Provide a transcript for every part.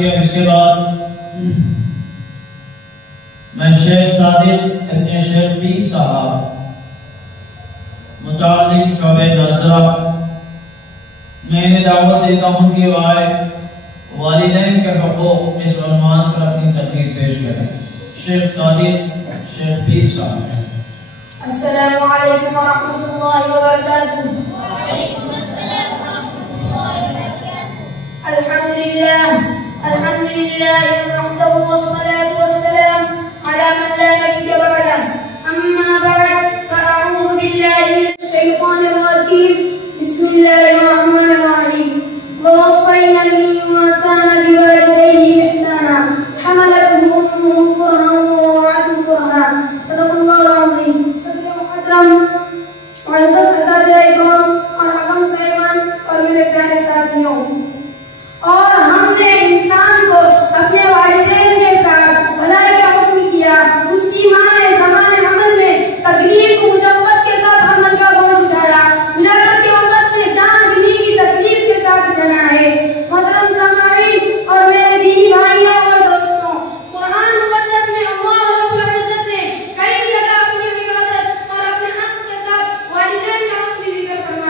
करेंगे। इसके बाद मैं शेख सादिक इब्न शेख पीर साहब मुताल्लिक शोबे नाज़रा मैंने दावत देता हूँ कि वालिदैन के हुकूक इस उन्वान पर अपनी तकरीर पेश करें। शेख सादिक शेख पीर साहब। अस्सलामु अलैकुम व रहमतुल्लाहि व बरकातुहू। व अलैकुम अस्सलाम व रहमतुल्लाहि व बरकातुहू। अल्हम्दुलिल्लाह वहदहु वस्सलातु वस्सलाम अला मन ला नबिय्य बअदह। अम्मा बअद फअऊज़ु बिल्लाहि मिनश शैतानिर रजीम। बिस्मिल्लाहिर रहमानिर रहीम। व वस्सैना अल-इंसाना बिवालिदैहि इहसाना हमलतहु उम्मुहु कुरहा व वअदतहु कुरहा। सदक़ल्लाहुल अज़ीम। सदक़ मुहतरम और हकम साहिबान और मेरे प्यारे साथियों, और हमने इंसान को अपने वालिदैन के साथ भलाई का हुक्म किया। उसकी माँ ने ज़माने अमल में तकलीफ मुशक्कत के साथ अमल का बोझ उठाया। विलादत के वक़्त में जान दिली की तकलीफ के साथ जना है। मोहतरम सामाईन और मेरे दीनी भाइयों और दोस्तों, कुरान मुक़द्दस में अल्लाह रब्बुल इज़्ज़त ने कई जगह अपनी इबादत और अपने हक़ के साथ वालिदैन का हक़ भी ज़िक्र फरमाया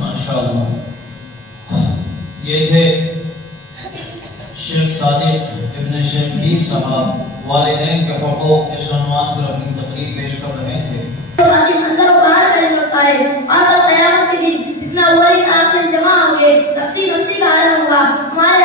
माशाअल्लाह। ये थे शेख सादिक इब्न शेख पीर साहब, वालिदैन के हुकूक इस उन्वान पर अपनी तकरीर पेश कर रहे थे। अंदर और बाहर का इल्म होता है और कल क़यामत के दिन जिसमें अव्वलीन आखिरीन जमा होंगे, तफसील उसी का आलम हुआ। हमारे